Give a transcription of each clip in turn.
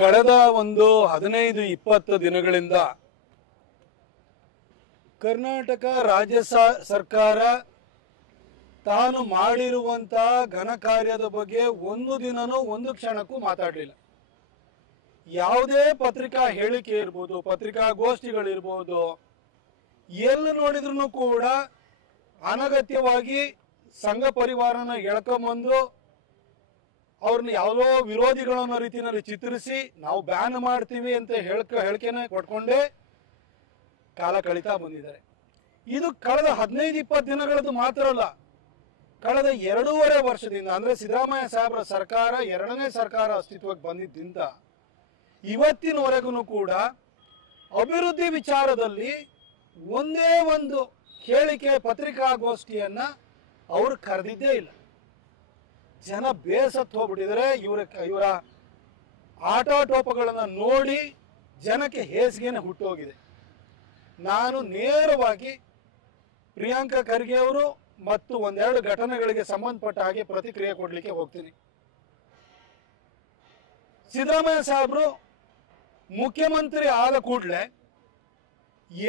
ಕಳೆದ ಒಂದು 15-20 ದಿನಗಳಿಂದ ಕರ್ನಾಟಕ ರಾಜ್ಯ ಸರ್ಕಾರ ತಾನು ಮಾಡಿರುವಂತಹ ಘನ ಕಾರ್ಯದ ಬಗ್ಗೆ ಒಂದು ದಿನನೂ ಒಂದು ಕ್ಷಣಕ್ಕೂ ಮಾತಾಡಲಿಲ್ಲ. ಯಾವುದೇ ಪತ್ರಿಕಾ ಹೇಳಿಕೆ ಇರ್ಬೋದು, ಪತ್ರಿಕಾಗೋಷ್ಠಿಗಳಿರ್ಬೋದು, ಎಲ್ಲಿ ನೋಡಿದ್ರು ಕೂಡ ಅನಗತ್ಯವಾಗಿ ಸಂಘ ಪರಿವಾರನ ಎಳ್ಕೊಂಬಂದು ಅವ್ರನ್ನ ಯಾವುದೋ ವಿರೋಧಿಗಳನ್ನ ರೀತಿಯಲ್ಲಿ ಚಿತ್ರಿಸಿ ನಾವು ಬ್ಯಾನ್ ಮಾಡ್ತೀವಿ ಅಂತ ಹೇಳಿಕೆನ ಕೊಟ್ಕೊಂಡೇ ಕಾಲ ಕಳೀತಾ ಬಂದಿದ್ದಾರೆ. ಇದು ಕಳೆದ 15-20 ದಿನಗಳದ್ದು ಮಾತ್ರ ಅಲ್ಲ, ಕಳೆದ 2.5 ವರ್ಷದಿಂದ, ಅಂದ್ರೆ ಸಿದ್ದರಾಮಯ್ಯ ಸಾಹೇಬರ ಸರ್ಕಾರ 2ನೇ ಸರ್ಕಾರ ಅಸ್ತಿತ್ವಕ್ಕೆ ಬಂದಿದ್ದರಿಂದ ಇವತ್ತಿನವರೆಗೂ ಕೂಡ ಅಭಿವೃದ್ಧಿ ವಿಚಾರದಲ್ಲಿ ಒಂದೇ ಒಂದು ಹೇಳಿಕೆ, ಪತ್ರಿಕಾಗೋಷ್ಠಿಯನ್ನ ಅವರು ಕರೆದಿದ್ದೇ ಇಲ್ಲ. ಜನ ಬೇಸತ್ತು ಹೋಗ್ಬಿಟ್ಟಿದ್ದಾರೆ. ಇವರ ಆಟಾಟೋಪಗಳನ್ನು ನೋಡಿ ಜನಕ್ಕೆ ಹೇಸಿಗೆನೆ ಹುಟ್ಟೋಗಿದೆ. ನಾನು ನೇರವಾಗಿ ಪ್ರಿಯಾಂಕಾ ಖರ್ಗೆ ಅವರು ಮತ್ತು ಒಂದೆರಡು ಘಟನೆಗಳಿಗೆ ಸಂಬಂಧಪಟ್ಟ ಹಾಗೆ ಪ್ರತಿಕ್ರಿಯೆ ಕೊಡಲಿಕ್ಕೆ ಹೋಗ್ತೀನಿ. ಸಿದ್ದರಾಮಯ್ಯ ಸಾಹೇಬರು ಮುಖ್ಯಮಂತ್ರಿ ಆದ ಕೂಡಲೇ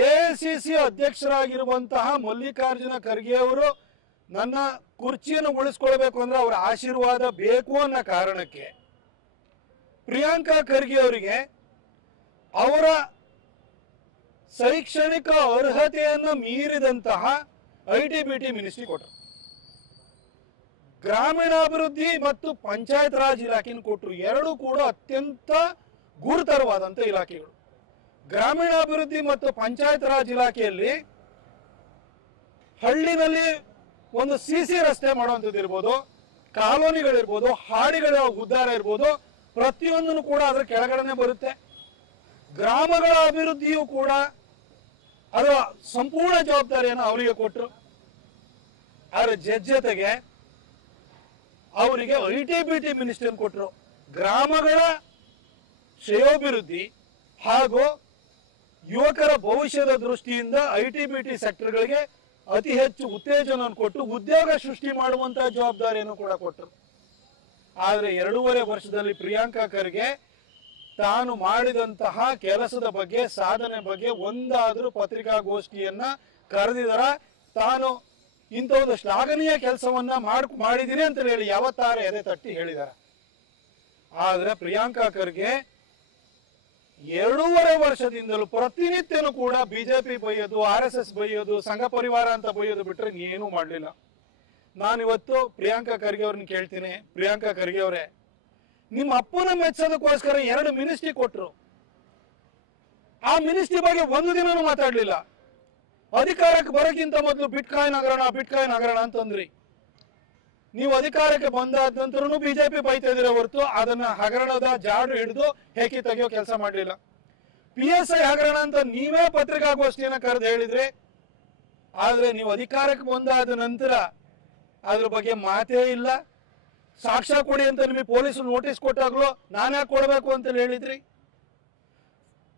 ಎಐಸಿಸಿ ಅಧ್ಯಕ್ಷರಾಗಿರುವಂತಹ ಮಲ್ಲಿಕಾರ್ಜುನ ಖರ್ಗೆ ಅವರು ನನ್ನ ಕುರ್ಚಿಯನ್ನು ಉಳಿಸ್ಕೊಳ್ಬೇಕು ಅಂದ್ರೆ ಅವರ ಆಶೀರ್ವಾದ ಬೇಕು ಅನ್ನೋ ಕಾರಣಕ್ಕೆ ಪ್ರಿಯಾಂಕಾ ಖರ್ಗೆ ಅವರಿಗೆ ಅವರ ಶೈಕ್ಷಣಿಕ ಅರ್ಹತೆಯನ್ನು ಮೀರಿದಂತಹ ಐಟಿ-ಬಿಟಿ ಮಿನಿಸ್ಟ್ರಿ ಕೊಟ್ಟರು. ಗ್ರಾಮೀಣಾಭಿವೃದ್ಧಿ ಮತ್ತು ಪಂಚಾಯತ್ ರಾಜ್ ಇಲಾಖೆಯನ್ನು ಕೊಟ್ಟರು. ಎರಡೂ ಕೂಡ ಅತ್ಯಂತ ಗುರುತರವಾದಂಥ ಇಲಾಖೆಗಳು. ಗ್ರಾಮೀಣಾಭಿವೃದ್ಧಿ ಮತ್ತು ಪಂಚಾಯತ್ ರಾಜ್ ಇಲಾಖೆಯಲ್ಲಿ ಹಳ್ಳಿನಲ್ಲಿ ಒಂದು ಸಿಸಿ ರಸ್ತೆ ಮಾಡುವಂಥದ್ದು ಇರ್ಬೋದು, ಕಾಲೋನಿಗಳಿರ್ಬೋದು, ಹಾಡಿಗಳ ಉದ್ಧಾರ ಇರ್ಬೋದು, ಪ್ರತಿಯೊಂದನ್ನು ಕೂಡ ಅದರ ಕೆಳಗಡೆ ಬರುತ್ತೆ. ಗ್ರಾಮಗಳ ಅಭಿವೃದ್ಧಿಯೂ ಕೂಡ ಅದರ ಸಂಪೂರ್ಣ ಜವಾಬ್ದಾರಿಯನ್ನು ಅವರಿಗೆ ಕೊಟ್ಟರು. ಅದರ ಜೊತೆಗೆ ಅವರಿಗೆ ಐಟಿ-ಬಿಟಿ ಮಿನಿಸ್ಟರ್ ಕೊಟ್ಟರು. ಗ್ರಾಮಗಳ ಶ್ರೇಯೋಭಿವೃದ್ಧಿ ಹಾಗೂ ಯುವಕರ ಭವಿಷ್ಯದ ದೃಷ್ಟಿಯಿಂದ ಐಟಿ-ಬಿಟಿ ಸೆಕ್ಟರ್ಗಳಿಗೆ ಅತಿ ಹೆಚ್ಚು ಉತ್ತೇಜನ ಕೊಟ್ಟು ಉದ್ಯೋಗ ಸೃಷ್ಟಿ ಮಾಡುವಂತಹ ಜವಾಬ್ದಾರಿಯನ್ನು ಕೂಡ ಕೊಟ್ಟರು. ಆದರೆ 2.5 ವರ್ಷದಲ್ಲಿ ಪ್ರಿಯಾಂಕಾ ಖರ್ಗೆ ತಾನು ಮಾಡಿದಂತಹ ಕೆಲಸದ ಬಗ್ಗೆ, ಸಾಧನೆ ಬಗ್ಗೆ ಒಂದಾದರೂ ಪತ್ರಿಕಾಗೋಷ್ಠಿಯನ್ನ ಕರೆದಿದರ, ತಾನು ಇಂಥ ಒಂದು ಶ್ಲಾಘನೀಯ ಕೆಲಸವನ್ನ ಮಾಡಿದ್ದೀನಿ ಅಂತ ಹೇಳಿ ಯಾವತ್ತಾರು ಎದೆ ತಟ್ಟಿ ಹೇಳಿದ್ದಾರೆ. ಆದ್ರೆ ಪ್ರಿಯಾಂಕಾ ಖರ್ಗೆ 2.5 ವರ್ಷದಿಂದಲೂ ಪ್ರತಿನಿತ್ಯನೂ ಕೂಡ ಬಿಜೆಪಿ ಬೈಯೋದು, RSS ಬೈಯೋದು, ಸಂಘ ಪರಿವಾರ ಅಂತ ಬೈಯೋದು ಬಿಟ್ರೆ ಏನೂ ಮಾಡಲಿಲ್ಲ. ನಾನಿವತ್ತು ಪ್ರಿಯಾಂಕಾ ಖರ್ಗೆ ಅವ್ರನ್ನ ಕೇಳ್ತೀನಿ, ಪ್ರಿಯಾಂಕಾ ಖರ್ಗೆ ಅವರೇ, ನಿಮ್ಮ ಅಪ್ಪನ ಮೆಚ್ಚೋದಕ್ಕೋಸ್ಕರ 2 ಮಿನಿಸ್ಟ್ರಿ ಕೊಟ್ಟರು. ಆ ಮಿನಿಸ್ಟ್ರಿ ಬಗ್ಗೆ ಒಂದು ದಿನನೂ ಮಾತಾಡಲಿಲ್ಲ. ಅಧಿಕಾರಕ್ಕೆ ಬರೋಕ್ಕಿಂತ ಮೊದಲು ಬಿಟ್ಕಾಯಿನ್ ಹಗರಣ ಅಂತಂದ್ರಿ. ನೀವು ಅಧಿಕಾರಕ್ಕೆ ಬಂದಾದ ನಂತರನೂ ಬಿಜೆಪಿ ಬೈತಾ ಇದ್ದೀರ ಹೊರತು ಅದನ್ನ ಹಗರಣದ ಜಾಡು ಹಿಡಿದು ಹೇಕಿ ತೆಗೆಯೋ ಕೆಲಸ ಮಾಡಲಿಲ್ಲ. PSI ಹಗರಣ ಅಂತ ನೀವೇ ಪತ್ರಿಕಾಗೋಷ್ಠಿಯನ್ನ ಕರೆದು ಹೇಳಿದ್ರಿ. ಆದ್ರೆ ನೀವು ಅಧಿಕಾರಕ್ಕೆ ಬಂದಾದ ನಂತರ ಅದ್ರ ಬಗ್ಗೆ ಮಾತೇ ಇಲ್ಲ. ಸಾಕ್ಷ್ಯ ಕೊಡಿ ಅಂತ ನಿಮಗೆ ಪೊಲೀಸರು ನೋಟಿಸ್ ಕೊಟ್ಟಾಗ್ಲೂ ನಾನು ಯಾಕೆ ಕೊಡಬೇಕು ಅಂತ ಹೇಳಿದ್ರಿ.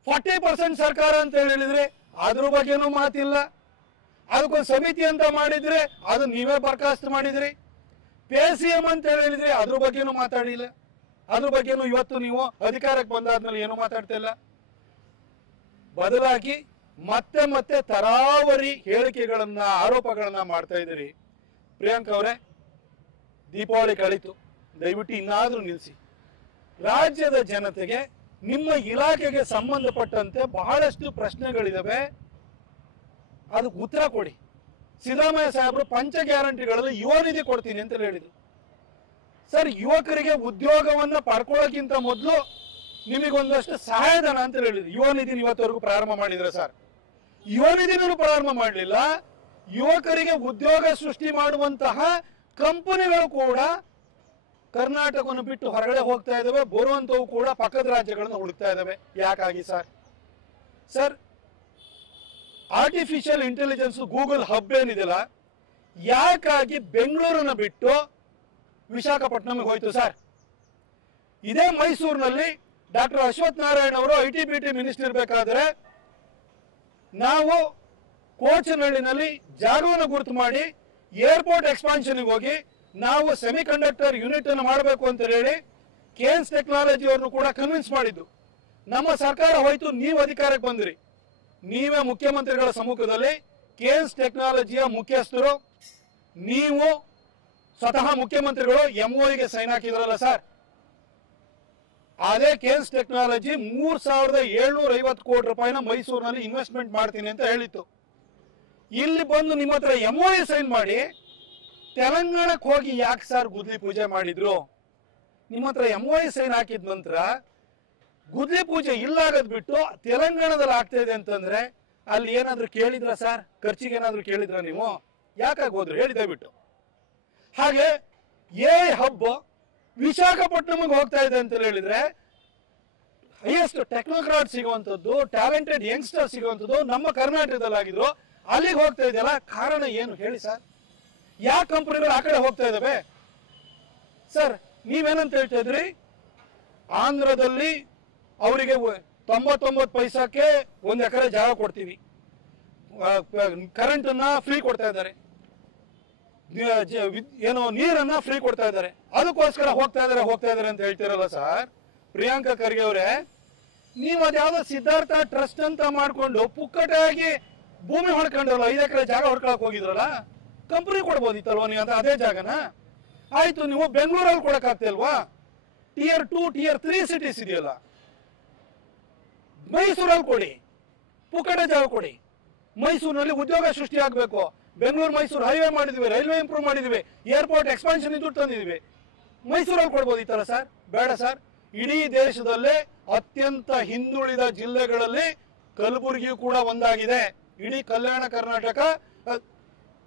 40% ಸರ್ಕಾರ ಅಂತ ಹೇಳಿದ್ರಿ, ಅದ್ರ ಬಗ್ಗೆನೂ ಮಾತಿಲ್ಲ. ಅದಕ್ಕೊಂದು ಸಮಿತಿ ಅಂತ ಮಾಡಿದ್ರೆ ಅದು ನೀವೇ ಬರ್ಖಾಸ್ತು ಮಾಡಿದ್ರಿ. PCM ಅಂತ ಹೇಳಿದ್ರಿ, ಅದ್ರ ಬಗ್ಗೆನೂ ಮಾತಾಡಿಲ್ಲ. ಅದ್ರ ಬಗ್ಗೆನೂ ಇವತ್ತು ನೀವು ಅಧಿಕಾರಕ್ಕೆ ಬಂದಾದ್ಮೇಲೆ ಏನು ಮಾತಾಡ್ತಾ ಇಲ್ಲ. ಬದಲಾಗಿ ಮತ್ತೆ ಮತ್ತೆ ತರಾವರಿ ಹೇಳಿಕೆಗಳನ್ನ, ಆರೋಪಗಳನ್ನ ಮಾಡ್ತಾ ಇದ್ದೀರಿ. ಪ್ರಿಯಾಂಕಾ ಅವರೇ, ದೀಪಾವಳಿ ಕಳೀತು, ದಯವಿಟ್ಟು ಇನ್ನಾದ್ರೂ ನಿಲ್ಲಿಸಿ. ರಾಜ್ಯದ ಜನತೆಗೆ ನಿಮ್ಮ ಇಲಾಖೆಗೆ ಸಂಬಂಧಪಟ್ಟಂತೆ ಬಹಳಷ್ಟು ಪ್ರಶ್ನೆಗಳಿದಾವೆ, ಅದಕ್ಕೆ ಉತ್ತರ ಕೊಡಿ. ಸಿದ್ದರಾಮಯ್ಯ ಸಾಹೇಬರು ಪಂಚ ಗ್ಯಾರಂಟಿಗಳಲ್ಲಿ ಯುವ ನಿಧಿ ಕೊಡ್ತೀನಿ ಅಂತ ಹೇಳಿದ್ರು. ಸರ್, ಯುವಕರಿಗೆ ಉದ್ಯೋಗವನ್ನ ಪಡ್ಕೊಳ್ಳೋಕ್ಕಿಂತ ಮೊದಲು ನಿಮಗೊಂದಷ್ಟು ಸಹಾಯಧನ ಅಂತ ಹೇಳಿದ್ರು. ಯುವ ನಿಧಿ ಇವತ್ತವರೆಗೂ ಪ್ರಾರಂಭ ಮಾಡಿದ್ರೆ ಸರ್, ಯುವ ನಿಧಿನೂ ಪ್ರಾರಂಭ ಮಾಡಲಿಲ್ಲ. ಯುವಕರಿಗೆ ಉದ್ಯೋಗ ಸೃಷ್ಟಿ ಮಾಡುವಂತಹ ಕಂಪನಿಗಳು ಕೂಡ ಕರ್ನಾಟಕವನ್ನು ಬಿಟ್ಟು ಹೊರಗಡೆ ಹೋಗ್ತಾ ಇದ್ದಾವೆ. ಬರುವಂತವು ಕೂಡ ಪಕ್ಕದ ರಾಜ್ಯಗಳನ್ನು ಹುಡುಕ್ತಾ ಇದ್ದಾವೆ. ಯಾಕಾಗಿ sir? Sir, artificial intelligence Google hub ಏನಿದೆಯಲ್ಲ, ಯಾಕಾಗಿ ಬೆಂಗಳೂರನ್ನ ಬಿಟ್ಟು ವಿಶಾಖಪಟ್ಟಣಂಗೆ ಹೋಯ್ತು ಸರ್? ಇದೇ ಮೈಸೂರಿನಲ್ಲಿ ಡಾಕ್ಟರ್ ಅಶ್ವಥ್ ನಾರಾಯಣ್ ಅವರು ಐಟಿ-ಬಿಟಿ ಮಿನಿಸ್ಟರ್ ಇರಬೇಕಾದ್ರೆ ನಾವು ಕೋಚನಹಳ್ಳಿನಲ್ಲಿ ಜಾಗವನ್ನು ಗುರುತು ಮಾಡಿ ಏರ್ಪೋರ್ಟ್ ಎಕ್ಸ್ಪಾನ್ಷನ್ಗೆ ಹೋಗಿ ನಾವು ಸೆಮಿ ಕಂಡಕ್ಟರ್ ಯೂನಿಟ್ ಅನ್ನು ಮಾಡಬೇಕು ಅಂತ ಹೇಳಿ ಕೇನ್ಸ್ ಟೆಕ್ನಾಲಜಿ ಅವ್ರನ್ನು ಕೂಡ ಕನ್ವಿನ್ಸ್ ಮಾಡಿದ್ದು. ನಮ್ಮ ಸರ್ಕಾರ ಹೋಯ್ತು, ನೀವು ಅಧಿಕಾರಕ್ಕೆ ಬಂದ್ರಿ, ನೀವೇ ಮುಖ್ಯಮಂತ್ರಿಗಳ ಸಮ್ಮುಖದಲ್ಲಿ ಕೇನ್ಸ್ ಟೆಕ್ನಾಲಜಿಯ ಮುಖ್ಯಸ್ಥರು, ನೀವು ಸ್ವತಃ ಮುಖ್ಯಮಂತ್ರಿಗಳು MOUಗೆ ಸೈನ್ ಹಾಕಿದ್ರಲ್ಲ ಸರ್. ಅದೇ ಕೇನ್ಸ್ ಟೆಕ್ನಾಲಜಿ 3,750 ಕೋಟಿ ರೂಪಾಯಿನ ಮೈಸೂರಿನಲ್ಲಿ ಇನ್ವೆಸ್ಟ್ಮೆಂಟ್ ಮಾಡ್ತೀನಿ ಅಂತ ಹೇಳಿತ್ತು. ಇಲ್ಲಿ ಬಂದು ನಿಮ್ಮ ಹತ್ರ MOU ಸೈನ್ ಮಾಡಿ ತೆಲಂಗಾಣಕ್ಕೆ ಹೋಗಿ ಯಾಕೆ ಸರ್ ಗುದ್ಲಿ ಪೂಜೆ ಮಾಡಿದ್ರು? ನಿಮ್ಮ ಹತ್ರ MOU ಸೈನ್ ಹಾಕಿದ ನಂತರ ಗುದ್ಲಿ ಪೂಜೆ ಇಲ್ಲಾಗದ್ ಬಿಟ್ಟು ತೆಲಂಗಾಣದಲ್ಲಿ ಆಗ್ತಾ ಇದೆ ಅಂತಂದ್ರೆ ಅಲ್ಲಿ ಏನಾದ್ರು ಕೇಳಿದ್ರ ಸರ್? ಖರ್ಚಿಗೆ ಏನಾದ್ರು ಕೇಳಿದ್ರ ನೀವು? ಯಾಕಾಗಿ ಹೋದ್ರು ಹೇಳಿ ದಯವಿಟ್ಟು. ಹಾಗೆ ಹಬ್ ವಿಶಾಖಪಟ್ಟಣಂಗೆ ಹೋಗ್ತಾ ಇದೆ ಅಂತ ಹೇಳಿದ್ರೆ ಹೈಯೆಸ್ಟ್ ಟೆಕ್ನೋಕ್ರಾಟ್ ಸಿಗುವಂಥದ್ದು, ಟ್ಯಾಲೆಂಟೆಡ್ ಯಂಗ್ಸ್ಟರ್ ಸಿಗುವಂಥದ್ದು ನಮ್ಮ ಕರ್ನಾಟಕದಲ್ಲಿ ಆಗಿದ್ರು, ಅಲ್ಲಿಗೆ ಹೋಗ್ತಾ ಇದೆಯಲ್ಲ, ಕಾರಣ ಏನು ಹೇಳಿ ಸರ್? ಯಾವ ಕಂಪನಿಗಳು ಆ ಕಡೆ ಹೋಗ್ತಾ ಇದಾವೆ ಸರ್? ನೀವೇನಂತ ಹೇಳ್ತಾ ಇದ್ರಿ? ಆಂಧ್ರದಲ್ಲಿ ಅವರಿಗೆ 99 ಪೈಸಕ್ಕೆ 1 ಎಕರೆ ಜಾಗ ಕೊಡ್ತೀವಿ, ಕರೆಂಟ್ ಅನ್ನ ಫ್ರೀ ಕೊಡ್ತಾ ಇದ್ದಾರೆ, ಏನೋ ನೀರನ್ನ ಫ್ರೀ ಕೊಡ್ತಾ ಇದ್ದಾರೆ, ಅದಕ್ಕೋಸ್ಕರ ಹೋಗ್ತಾ ಇದಾರೆ ಅಂತ ಹೇಳ್ತಿರಲ್ಲ ಸರ್. ಪ್ರಿಯಾಂಕಾ ಖರ್ಗೆ ಅವರೇ, ನೀವು ಅದ್ಯಾವುದೋ ಸಿದ್ಧಾರ್ಥ ಟ್ರಸ್ಟ್ ಅಂತ ಮಾಡ್ಕೊಂಡು ಪುಕ್ಕಟಾಗಿ ಭೂಮಿ ಹೊಡ್ಕೊಂಡ್ರಲ್ಲ, 5 ಎಕರೆ ಜಾಗ ಹೊಡ್ಕೊಳಕ್ ಹೋಗಿದ್ರಲ್ಲ, ಕಂಪನಿ ಕೊಡ್ಬೋದಿತ್ತಲ್ವಾ ನೀವು ಅಂತ ಅದೇ ಜಾಗನ? ಆಯ್ತು, ನೀವು ಬೆಂಗಳೂರಲ್ಲಿ ಕೊಡಕ್ ಆಗ್ತಿಲ್ವಾ? Tier 2 Tier 3 ಸಿಟೀಸ್ ಇದೆಯಲ್ಲ, ಮೈಸೂರಲ್ಲಿ ಕೊಡಿ, ಪುಕ್ಕಟ ಜಾಗ ಕೊಡಿ. ಮೈಸೂರಿನಲ್ಲಿ ಉದ್ಯೋಗ ಸೃಷ್ಟಿ ಆಗ್ಬೇಕು. ಬೆಂಗಳೂರು ಮೈಸೂರು ಹೈವೇ ಮಾಡಿದ್ವಿ, ರೈಲ್ವೆ ಇಂಪ್ರೂವ್ ಮಾಡಿದ್ವಿ, ಏರ್ಪೋರ್ಟ್ ಎಕ್ಸ್ಪಾನ್ಷನ್ ದುಡ್ಡು ತಂದಿದ್ವಿ. ಮೈಸೂರಲ್ಲಿ ಕೊಡ್ಬೋದಿತ್ತಲ್ಲ ಸರ್? ಬೇಡ ಸರ್. ಇಡೀ ದೇಶದಲ್ಲೇ ಅತ್ಯಂತ ಹಿಂದುಳಿದ ಜಿಲ್ಲೆಗಳಲ್ಲಿ ಕಲಬುರಗಿಯು ಕೂಡ ಒಂದಾಗಿದೆ. ಇಡೀ ಕಲ್ಯಾಣ ಕರ್ನಾಟಕ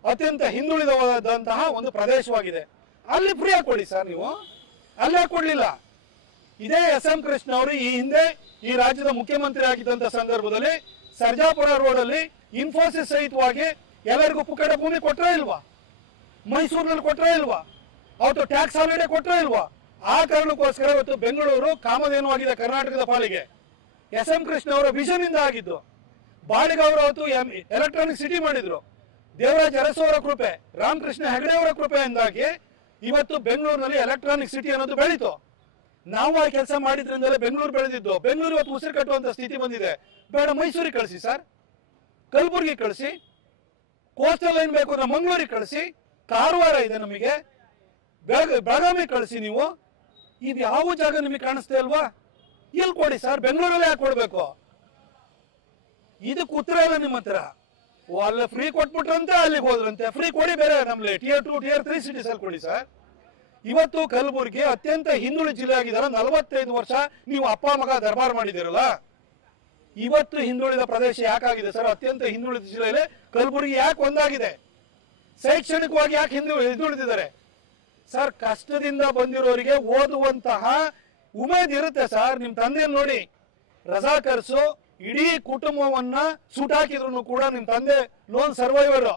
ಅತ್ಯಂತ ಹಿಂದುಳಿದವಾದಂತಹ ಒಂದು ಪ್ರದೇಶವಾಗಿದೆ. ಅಲ್ಲಿ ಫ್ರೀಯಾಗಿ ಕೊಡಿ ಸರ್. ನೀವು ಅಲ್ಲೇ ಕೊಡ್ಲಿಲ್ಲ. ಇದೇ SM ಕೃಷ್ಣ ಅವರು ಈ ಹಿಂದೆ ಈ ರಾಜ್ಯದ ಮುಖ್ಯಮಂತ್ರಿ ಆಗಿದ್ದಂತ ಸಂದರ್ಭದಲ್ಲಿ ಸರ್ಜಾಪುರ ರೋಡ್ ಅಲ್ಲಿ ಇನ್ಫೋಸಿಸ್ ಸಹಿತವಾಗಿ ಎಲ್ಲರಿಗೂ ಪುಕ್ಕಟ ಭೂಮಿ ಕೊಟ್ರೇ ಇಲ್ವಾ? ಮೈಸೂರಿನಲ್ಲಿ ಕೊಟ್ರೇ ಇಲ್ವಾ? ಅವತ್ತು ಟ್ಯಾಕ್ಸ್ ಹಾಲಿಡೇ ಕೊಟ್ರೇ ಇಲ್ವಾ? ಆ ಕಾರಣಕ್ಕೋಸ್ಕರ ಇವತ್ತು ಬೆಂಗಳೂರು ಕಾಮಧೇನುವಾಗಿದೆ ಕರ್ನಾಟಕದ ಪಾಲಿಗೆ. SM ಕೃಷ್ಣ ಅವರ ವಿಷನ್ ಇಂದ ಆಗಿದ್ದು. ಬಾಡಿಗೆ ಅವರು ಅವತ್ತು ಎಲೆಕ್ಟ್ರಾನಿಕ್ ಸಿಟಿ ಮಾಡಿದ್ರು. ದೇವರಾಜ್ ಅರಸು ಅವರ ಕೃಪೆ, ರಾಮಕೃಷ್ಣ ಹೆಗಡೆ ಅವರ ಕೃಪೆಯಿಂದಾಗಿ ಇವತ್ತು ಬೆಂಗಳೂರಿನಲ್ಲಿ ಎಲೆಕ್ಟ್ರಾನಿಕ್ ಸಿಟಿ ಅನ್ನೋದು ಬೆಳೀತು. ನಾವು ಆ ಕೆಲಸ ಮಾಡಿದ್ರಿಂದಲೇ ಬೆಂಗಳೂರು ಬೆಳೆದಿದ್ದು. ಬೆಂಗಳೂರು ಇವತ್ತು ಉಸಿರು ಕಟ್ಟುವಂತ ಸ್ಥಿತಿ ಬಂದಿದೆ. ಬೇಡ, ಮೈಸೂರಿಗೆ ಕಳಿಸಿ ಸರ್, ಕಲಬುರಗಿ ಕಳಿಸಿ, ಕೋಸ್ಟಲ್ ಲೈನ್ ಬೇಕು ಅಂದ್ರೆ ಮಂಗಳೂರಿಗೆ ಕಳಿಸಿ, ಕಾರವಾರ ಇದೆ ನಮಗೆ, ಬೆಳಗಾವಿ ಕಳಿಸಿ. ನೀವು ಇದು ಯಾವ ಜಾಗ ನಿಮಗೆ ಕಾಣಿಸ್ತಾ ಇಲ್ವಾ? ಎಲ್ಲಿ ಕೊಡಿ ಸರ್? ಬೆಂಗಳೂರಲ್ಲೇ ಯಾಕೆ ಕೊಡ್ಬೇಕು? ಇದಕ್ಕೆ ಉತ್ತರ ಇಲ್ಲ ನಿಮ್ಮ ಹತ್ರ. ಅಲ್ಲಿ ಫ್ರೀ ಕೊಟ್ಬಿಟ್ರಂತೆ, ಅಲ್ಲಿಗೆ ಹೋದ್ರಂತೆ. ಫ್ರೀ ಕೊಡಿ, ಬೇರೆ ನಮ್ಮಲ್ಲಿ Tier 2 Tier 3 ಸಿಟೀಸ್ ಅಲ್ಲಿ ಕೊಡಿ ಸರ್. ಇವತ್ತು ಕಲಬುರಗಿ ಅತ್ಯಂತ ಹಿಂದುಳಿದ ಜಿಲ್ಲೆ ಆಗಿದಾರ. 45 ವರ್ಷ ನೀವು ಅಪ್ಪ ಮಗ ದರ್ಬಾರ್ ಮಾಡಿದಿರಲ್ಲ. ಇವತ್ತು ಹಿಂದುಳಿದ ಪ್ರದೇಶ ಯಾಕಾಗಿದೆ ಸರ್? ಅತ್ಯಂತ ಹಿಂದುಳಿದ ಜಿಲ್ಲೆಯಲ್ಲಿ ಕಲಬುರಗಿ ಯಾಕೆ ಒಂದಾಗಿದೆ? ಶೈಕ್ಷಣಿಕವಾಗಿ ಯಾಕೆ ಹಿಂದುಳಿದಿದ್ದಾರೆ ಸರ್? ಕಷ್ಟದಿಂದ ಬಂದಿರೋರಿಗೆ ಓದುವಂತಹ ಉಮೇದ್ ಇರುತ್ತೆ ಸರ್. ನಿಮ್ ತಂದೆಯನ್ನು ನೋಡಿ, ರಜಾಕರ್ಸು ಇಡೀ ಕುಟುಂಬವನ್ನ ಸುಟ್ಟಾಕಿದ್ರು ಕೂಡ ನಿಮ್ ತಂದೆ ಲೋನ್ ಸರ್ವೈವರ್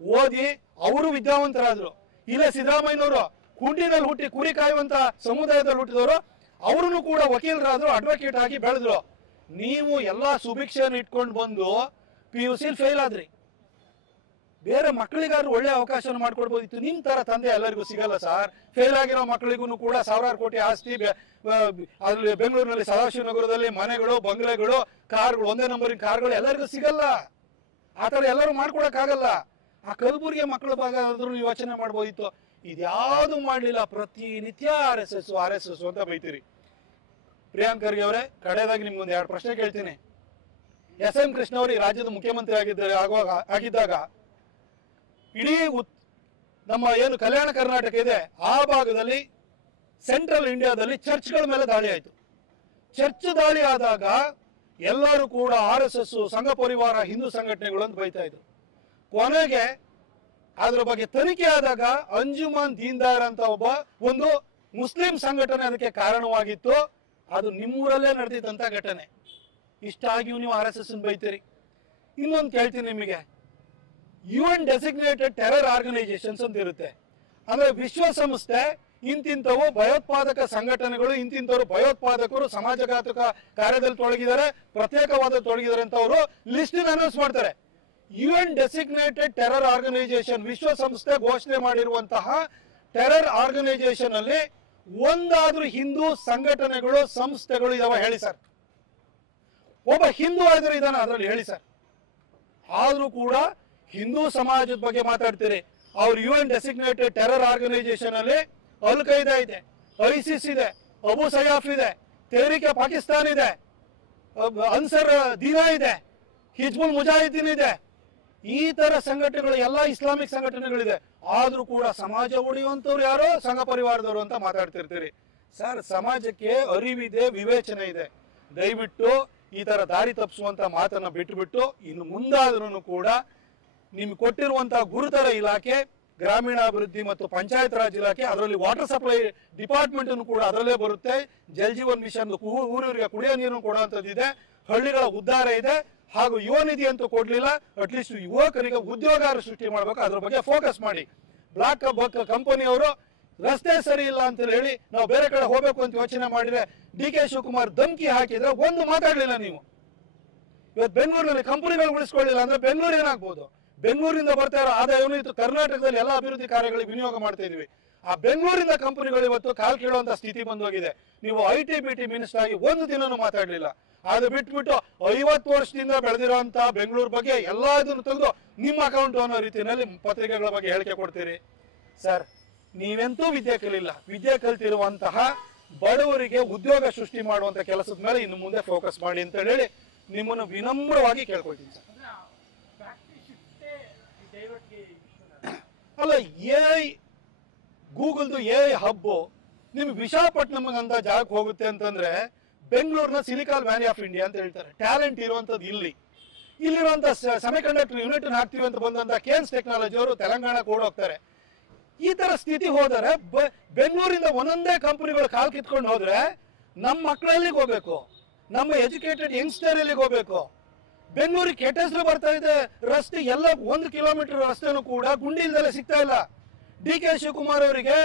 ಓದಿ ಅವರು ವಿದ್ಯಾವಂತರಾದ್ರು. ಇಲ್ಲೇ ಸಿದ್ದರಾಮಯ್ಯನವರು ಕುಂಟಿನಲ್ಲಿ ಹುಟ್ಟಿ ಕುರಿ ಕಾಯುವಂತ ಸಮುದಾಯದಲ್ಲಿ ಹುಟ್ಟಿದವರು, ಅವರನ್ನು ಕೂಡ ವಕೀಲರಾದ್ರು, ಅಡ್ವೊಕೇಟ್ ಆಗಿ ಬೆಳೆದ್ರು. ನೀವು ಎಲ್ಲಾ ಸುಭಿಕ್ಷೆಯನ್ನು ಇಟ್ಕೊಂಡು ಬಂದು PUC ಫೇಲ್ ಆದ್ರಿ. ಬೇರೆ ಮಕ್ಕಳಿಗಾದ್ರೂ ಒಳ್ಳೆ ಅವಕಾಶ ಮಾಡ್ಕೊಡ್ಬೋದಿತ್ತು. ನಿಮ್ ತರ ತಂದೆ ಎಲ್ಲರಿಗೂ ಸಿಗಲ್ಲ ಸರ್. ಫೇಲ್ ಆಗಿರೋ ಮಕ್ಕಳಿಗೂ ಕೂಡ 1000 ಕೋಟಿ ಆಸ್ತಿ, ಅಲ್ಲಿ ಬೆಂಗಳೂರಿನಲ್ಲಿ ಸದಾಶಿವನಗರದಲ್ಲಿ ಮನೆಗಳು, ಬಂಗ್ಲೆಗಳು, ಕಾರ್ಗಳು, 1ನೇ ನಂಬರಿನ ಕಾರ್ಗಳು ಎಲ್ಲರಿಗೂ ಸಿಗಲ್ಲ. ಆ ತರ ಎಲ್ಲರೂ ಮಾಡ್ಕೊಡಕ್ಕಾಗಲ್ಲ. ಆ ಕಲಬುರಗಿ ಮಕ್ಕಳ ಭಾಗ ಆದ್ರೂ ಯೋಚನೆ ಮಾಡ್ಬೋದಿತ್ತು. ಇದ್ಯಾವುದು ಮಾಡ್ಲಿಲ್ಲ. ಪ್ರತಿನಿತ್ಯ RSS ಅಂತ ಬೈತೀರಿ. ಪ್ರಿಯಾಂಕ್ ಖರ್ಗೆ ಅವರೇ, ಕಡೆದಾಗಿ ನಿಮ್ಗೊಂದು 2 ಪ್ರಶ್ನೆ ಕೇಳ್ತೀನಿ. SM ಕೃಷ್ಣ ಅವರು ಈ ರಾಜ್ಯದ ಮುಖ್ಯಮಂತ್ರಿ ಆಗಿದ್ದಾಗ ಇಡೀ ನಮ್ಮ ಏನು ಕಲ್ಯಾಣ ಕರ್ನಾಟಕ ಇದೆ ಆ ಭಾಗದಲ್ಲಿ ಸೆಂಟ್ರಲ್ ಇಂಡಿಯಾದಲ್ಲಿ ಚರ್ಚ್ಗಳ ಮೇಲೆ ದಾಳಿ ಆಯಿತು. ಚರ್ಚ್ ದಾಳಿ ಆದಾಗ ಎಲ್ಲರೂ ಕೂಡ RSS, ಸಂಘ ಪರಿವಾರ, ಹಿಂದೂ ಸಂಘಟನೆಗಳು ಅಂತ ಬೈತಾ ಇದ್ರು. ಕೊನೆಗೆ ಅದ್ರ ಬಗ್ಗೆ ತನಿಖೆ ಆದಾಗ ಅಂಜುಮನ್ ದೀನ್ದಾರ್ ಅಂತ ಒಂದು ಮುಸ್ಲಿಂ ಸಂಘಟನೆ ಅದಕ್ಕೆ ಕಾರಣವಾಗಿತ್ತು. ಅದು ನಿಮ್ಮೂರಲ್ಲೇ ನಡೆದಿದ್ದಂತ ಘಟನೆ. ಇಷ್ಟಾಗಿಯೂ ನೀವು RSS ಬೈತೀರಿ. ಇನ್ನೊಂದು ಕೇಳ್ತೀನಿ ನಿಮಗೆ. UN ಡೆಸಿಗ್ನೇಟೆಡ್ ಟೆರರ್ ಆರ್ಗನೈಸೇಷನ್ಸ್ ಅಂತ ಇರುತ್ತೆ. ಅಂದ್ರೆ ವಿಶ್ವಸಂಸ್ಥೆ ಇಂತಿಂತವು ಭಯೋತ್ಪಾದಕ ಸಂಘಟನೆಗಳು, ಇಂತಿಂತವರು ಭಯೋತ್ಪಾದಕರು, ಸಮಾಜಘಾತಕ ಕಾರ್ಯದಲ್ಲಿ ತೊಡಗಿದ್ದಾರೆ, ಪ್ರತ್ಯೇಕವಾದ ತೊಡಗಿದ್ದಾರೆ ಅಂತ ಅವರು ಲಿಸ್ಟ್ ಅನೌನ್ಸ್ ಮಾಡ್ತಾರೆ. UN ಡೆಸಿಗ್ನೇಟೆಡ್ ಟೆರರ್ ಆರ್ಗನೈಸೇಷನ್, ವಿಶ್ವಸಂಸ್ಥೆ ಘೋಷಣೆ ಮಾಡಿರುವಂತಹ ಟೆರರ್ ಆರ್ಗನೈಸೇಷನ್ ಅಲ್ಲಿ ಒಂದಾದ್ರೂ ಹಿಂದೂ ಸಂಘಟನೆಗಳು ಸಂಸ್ಥೆಗಳು ಇದಾವ ಹೇಳಿ ಸರ್. ಒಬ್ಬ ಹಿಂದೂ ಆದ್ರೆ ಇದಾನ ಅದರಲ್ಲಿ ಹೇಳಿ ಸರ್. ಆದ್ರೂ ಕೂಡ ಹಿಂದೂ ಸಮಾಜದ ಬಗ್ಗೆ ಮಾತಾಡ್ತೀರಿ. ಅವ್ರ UN ಡೆಸಿಗ್ನೇಟೆಡ್ ಟೆರರ್ ಆರ್ಗನೈಸೇಷನ್ ಅಲ್ಲಿ ಅಲ್ ಖೈದಾ ಇದೆ, ISIS ಇದೆ, ಅಬು ಸಯಾಫ್ ಇದೆ, ತೆಹ್ರೀಕೆ ಪಾಕಿಸ್ತಾನ್ ಇದೆ, ಅನ್ಸರ್ ದೀನಾ ಇದೆ, ಹಿಜ್ಬುಲ್ ಮುಜಾಹಿದೀನ್ ಇದೆ. ಈ ತರ ಸಂಘಟನೆಗಳು ಎಲ್ಲ ಇಸ್ಲಾಮಿಕ್ ಸಂಘಟನೆಗಳಿದೆ. ಆದ್ರೂ ಕೂಡ ಸಮಾಜ ಉಳಿಯುವಂತವ್ರು ಯಾರೋ ಸಂಘ ಪರಿವಾರದವರು ಅಂತ ಮಾತಾಡ್ತಿರ್ತೀರಿ ಸರ್. ಸಮಾಜಕ್ಕೆ ಅರಿವಿದೆ, ವಿವೇಚನೆ ಇದೆ. ದಯವಿಟ್ಟು ಈ ತರ ದಾರಿ ತಪ್ಪಿಸುವಂತ ಮಾತನ್ನ ಬಿಟ್ಟುಬಿಟ್ಟು ಇನ್ನು ಮುಂದಾದ್ರೂ ಕೂಡ ನಿಮ್ಗೆ ಕೊಟ್ಟಿರುವಂತಹ ಗುರುತರ ಇಲಾಖೆ, ಗ್ರಾಮೀಣಾಭಿವೃದ್ಧಿ ಮತ್ತು ಪಂಚಾಯತ್ ರಾಜ್ ಇಲಾಖೆ, ಅದರಲ್ಲಿ ವಾಟರ್ ಸಪ್ಲೈ ಡಿಪಾರ್ಟ್ಮೆಂಟ್ ಕೂಡ ಅದರಲ್ಲೇ ಬರುತ್ತೆ. ಜಲ್ ಜೀವನ್ ಮಿಷನ್ ಊರೂರಿಗೆ ಕುಡಿಯೋ ನೀರನ್ನು ಕೊಡುವಂಥದ್ದಿದೆ, ಹಳ್ಳಿಗಳ ಉದ್ಧಾರ ಇದೆ. ಹಾಗೂ ಯುವ ನಿಧಿ ಅಂತೂ ಕೊಡ್ಲಿಲ್ಲ. ಅಟ್ಲೀಸ್ಟ್ ಯುವಕರಿಗೆ ಉದ್ಯೋಗ ಸೃಷ್ಟಿ ಮಾಡಬೇಕು, ಅದ್ರ ಬಗ್ಗೆ ಫೋಕಸ್ ಮಾಡಿ. ಬ್ಲಾಕ್ ಬಕ್ ಕಂಪನಿಯವರು ರಸ್ತೆ ಸರಿ ಇಲ್ಲ ಅಂತ ಹೇಳಿ ನಾವು ಬೇರೆ ಕಡೆ ಹೋಗ್ಬೇಕು ಅಂತ ಯೋಚನೆ ಮಾಡಿದ್ರೆ DK ಶಿವಕುಮಾರ್ ಧಮ್ಕಿ ಹಾಕಿದ್ರೆ ಒಂದು ಮಾತಾಡ್ಲಿಲ್ಲ ನೀವು. ಇವತ್ತು ಬೆಂಗಳೂರಿನಲ್ಲಿ ಕಂಪನಿಗಳು ಉಳಿಸ್ಕೊಳ್ಳಿಲ್ಲ ಅಂದ್ರೆ ಬೆಂಗಳೂರು ಏನಾಗ್ಬೋದು? ಬೆಂಗಳೂರಿಂದ ಬರ್ತಾ ಇರೋ ಆದಾಯವನ್ನು ಇದು ಕರ್ನಾಟಕದಲ್ಲಿ ಎಲ್ಲ ಅಭಿವೃದ್ಧಿ ಕಾರ್ಯಗಳಿಗೆ ವಿನಿಯೋಗ ಮಾಡ್ತಾ ಇದೀವಿ. ಆ ಬೆಂಗಳೂರಿಂದ ಕಂಪನಿಗಳು ಇವತ್ತು ಕಾಲ್ ಕೇಳುವಂತ ಸ್ಥಿತಿ ಬಂದೋಗಿದೆ. ನೀವು IT BT ಮಿನಿಸ್ಟರ್ ಆಗಿ ಒಂದು ದಿನನೂ ಮಾತಾಡ್ಲಿಲ್ಲ. ಅದು ಬಿಟ್ಬಿಟ್ಟು 50 ವರ್ಷದಿಂದ ಬೆಳೆದಿರುವಂತ ಬೆಂಗಳೂರು ಬಗ್ಗೆ ಎಲ್ಲದನ್ನು ತೆಗೆದು ನಿಮ್ಮ ಅಕೌಂಟ್ ಅನ್ನೋ ರೀತಿಯಲ್ಲಿ ಪತ್ರಿಕೆಗಳ ಬಗ್ಗೆ ಹೇಳಿಕೆ ಕೊಡ್ತೀರಿ ಸರ್. ನೀವೆಂತೂ ವಿದ್ಯೆ ಕಲಿಲ್ಲ. ವಿದ್ಯೆ ಕಲ್ತಿರುವಂತಹ ಬಡವರಿಗೆ ಉದ್ಯೋಗ ಸೃಷ್ಟಿ ಮಾಡುವಂತ ಕೆಲಸದ ಮೇಲೆ ಇನ್ನು ಮುಂದೆ ಫೋಕಸ್ ಮಾಡಿ ಅಂತ ಹೇಳಿ ನಿಮ್ಮನ್ನು ವಿನಮ್ರವಾಗಿ ಕೇಳ್ಕೊಳ್ತೀನಿ ಸರ್. ಅಲ್ಲ, AI ಗೂಗಲ್ದು AI ಹಬ್ಬು ನಿಮ್ಗೆ ವಿಶಾಖಪಟ್ಟಣಂ ಅಂತ ಜಾಗಕ್ಕೆ ಹೋಗುತ್ತೆ ಅಂತಂದ್ರೆ ಬೆಂಗಳೂರಿನ ಸಿಲಿಕಾನ್ ವ್ಯಾಲಿ ಆಫ್ ಇಂಡಿಯಾ ಅಂತ ಹೇಳ್ತಾರೆ. ಟ್ಯಾಲೆಂಟ್ ಇರುವಂತದ್ದು ಇಲ್ಲಿರುವಂತ ಸೆಮಿಕಂಡಕ್ಟರ್ ಯೂನಿಟ್ ಹಾಕ್ತಿವಿ ಅಂತ ಬಂದಂತ ಕೇನ್ಸ್ ಟೆಕ್ನಾಲಜಿ ಅವರು ತೆಲಂಗಾಣಕ್ಕೆ ಓಡೋಗ್ತಾರೆ. ಈ ತರ ಸ್ಥಿತಿ ಹೋದರೆ ಬೆಂಗಳೂರಿಂದ ಒಂದೊಂದೇ ಕಂಪನಿಗಳು ಕಾಲ್ ಕಿತ್ಕೊಂಡು ಹೋದ್ರೆ ನಮ್ಮ ಮಕ್ಕಳಲ್ಲಿಗೆ ಹೋಗ್ಬೇಕು, ನಮ್ಮ ಎಜುಕೇಟೆಡ್ ಯಂಗ್ಸ್ಟರ್ ಎಲ್ಲಿಗೆ ಹೋಗ್ಬೇಕು? ಬೆಂಗಳೂರಿಗೆ ಕೆಟ್ಟ ಹೆಸರು ಬರ್ತಾ ಇದೆ. ರಸ್ತೆ ಎಲ್ಲ 1 ಕಿಲೋಮೀಟರ್ ರಸ್ತೆನೂ ಕೂಡ ಗುಂಡಿ ಇಲ್ದಲೆ ಸಿಗ್ತಾ ಇಲ್ಲ. DK ಶಿವಕುಮಾರ್ ಅವರಿಗೆ